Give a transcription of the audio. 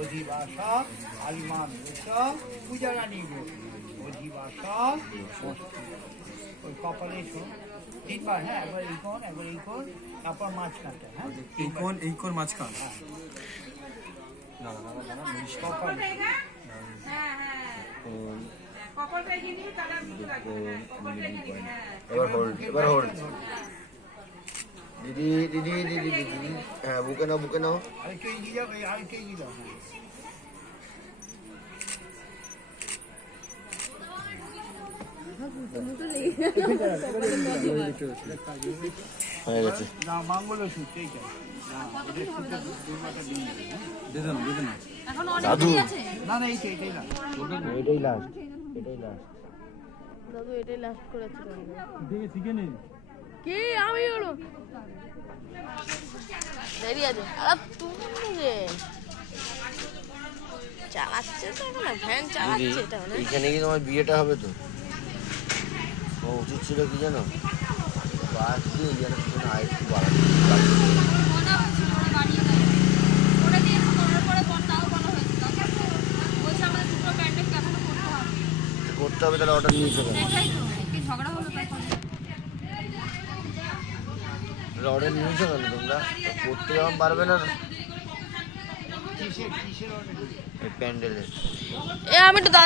অধিবাসা আলিমানবেশ পূজারানী অধিবাসা ওই কপালে শোন তিনবার, হ্যাঁ, একবার এই কোণ তারপর মাঝখানটা, হ্যাঁ, এই কোণ মাঝখান। কপালে এবার হোল্ড দিদি দিদি দিদি দিদি, হ্যাঁ, বুকে নাও আরেকটু এগিয়ে যাও, আরেকটু এগিয়ে যাও, হ্যাঁ। হয়ে গেছে। না, মঙ্গল সূত্র এইটা দাদু না না এইটাই না, এটাই লাস্ট দাদু এটাই লাস্ট করেছে কি আমি হলো দেরি আছে। আর তুমি যে চালাচ্ছে তো এখন ভ্যান চালাচ্ছে এটা মানে এইখানে কি তোমার বিয়েটা হবে তো? ও উচিত ছিল কি জানো, বাস দিয়ে যেন পিছনে আরেকটু বাড়ানো করতে হবে, তাহলে অর্ডার নিয়েছো কেন? অর্ডার নিয়েছো কেন তোমরা? করতে যখন পারবে না কিসের এই প্যান্ডেলের। আমি তো